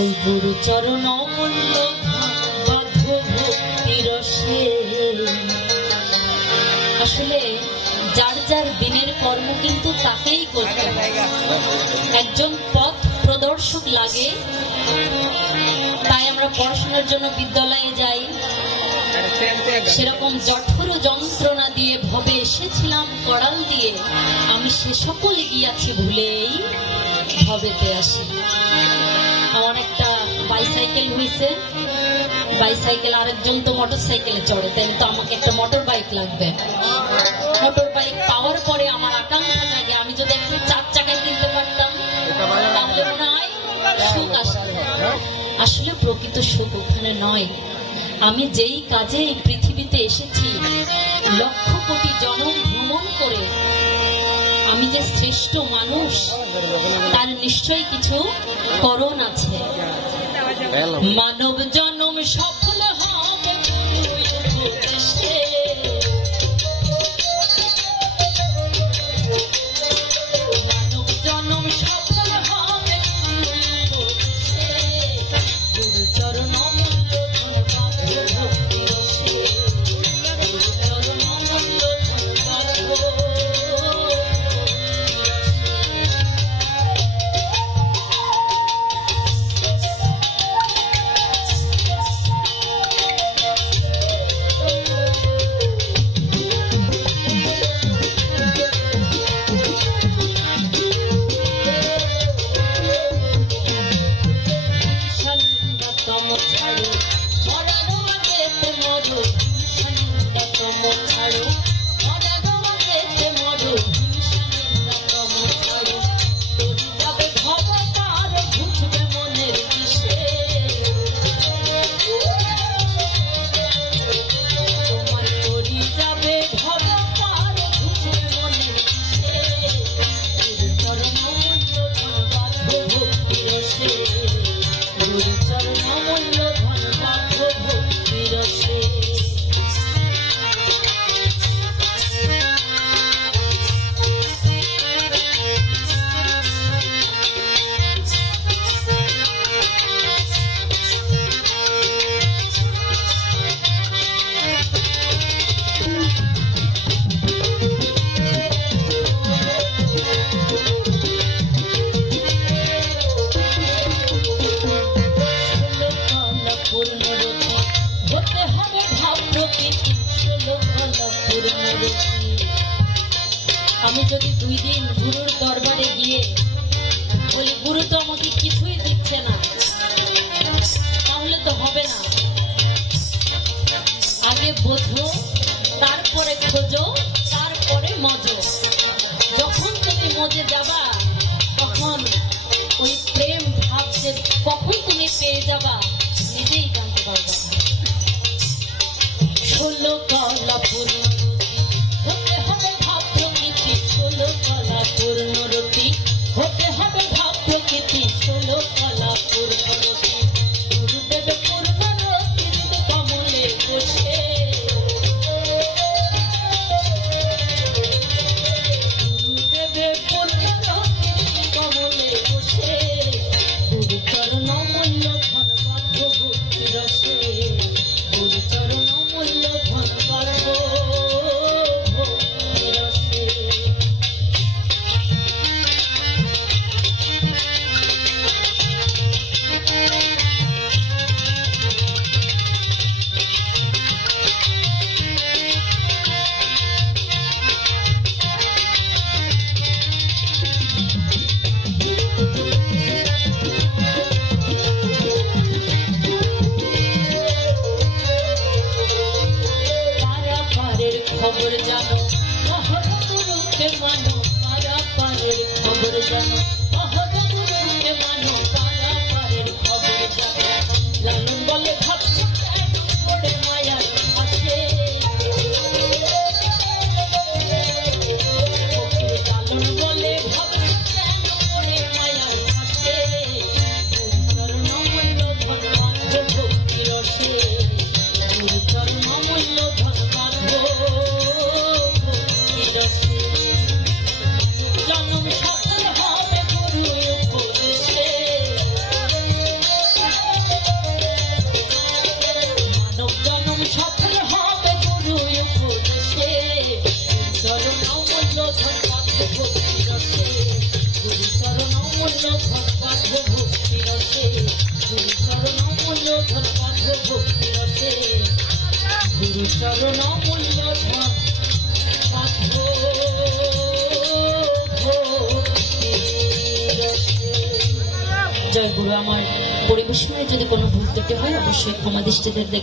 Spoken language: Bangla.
ওই গুরু চরণ অমূল্য বাধ্য ভক্তি রসে। আসলে যার যার দিনের কর্ম কিন্তু তাকেই করতে হয়। একজন পথ প্রদর্শক লাগে, তাই আমরা পড়াশোনার জন্য বিদ্যালয়ে যাই। সেরকম জঠর যন্ত্রণা দিয়ে ভবে এসেছিলাম কড়াল দিয়ে, আমি সে সকল গিয়াছি ভুলেই ভবেতে আসি। আমার একটা বাইসাইকেল হয়েছে, বাইসাইকেল আরেকজন তো মোটর সাইকেলে চড়ে, তাহলে তো আমাকে একটা মোটর বাইক লাগবে। মোটর বাইক পাওয়ার পরে আমার আকাঙ্ক্ষা জাগে, আমি যদি একটু 4 চাকায় কিনতে পারতাম তাহলে মনে হয় সুখ আসতো। আসলে প্রকৃত সুখ ওখানে নয়। আমি যেই কাজে এই পৃথিবীতে এসেছি, লক্ষ কোটি জনম ভ্রমণ করে আমি যে শ্রেষ্ঠ মানুষ, তার নিশ্চয়ই কিছু করণ আছে। মানব জনম সফল হবে উপদেশে, মানব জনম সফল হবে উপদেশে, গুরু চরণ অমূল্য ধন পাবো ভক্তি রসে, গুরু চরণ অমূল্য ধন পাবো। আমি যদি 2 দিন গুরুর দরবারে গিয়ে বলি গুরু তো আমাকে কিছুই দিচ্ছে না, তাহলে তো হবে না। আগে বোঝো, তারপরে খোঁজো, তারপরে মজো। যখন তুমি মজে যাবা, তখন ওই প্রেম ভাব যে কখন তুমি পেয়ে যাবা নিজেই জানতে পারবে। 16 কলা পূর্ণ হতে হবে ভাব প্রকৃতি, 16 কলা পূর্ণরতি হতে হবে ভাব প্রকৃতি, 16 কলা পূর্ণরতি। গুরুদেব পূর্ণরতি কমলে বসে, গুরুদেব পূর্ণরতি কমলে বসে, গুরু চরণ অমূল্য ধন পাবো ভক্তি রসে, গুরু চরণ অমূল্য ধন পাবো ভক্তি রসে। খবর জানো মহাগুরুকে মানো, পারা পারের খবর জানো মহাগুরুকে মানো, পারা পারের খবর জানো। লালন বলে ভাবছো কেন পড়ে মায়ার পাশে, লালন বলে ভাবছো কেন পড়ে মায়ার পাশে, গুরু চরণ অমূল্য ধন পাবো ভক্তি রসে, গুরু চরণ অমূল্য ধন পাবো জনম সফল হবে। ধন মাধব ভক্তি রসে গুরু চরণ মূল্য ধন মাধব ভক্তি রসে। জয় গুরু। আমার পরিবেশনায় যদি কোনো ভুল ত্রুটি হয় অবশ্যই ক্ষমা দৃষ্টিতে দেখবেন।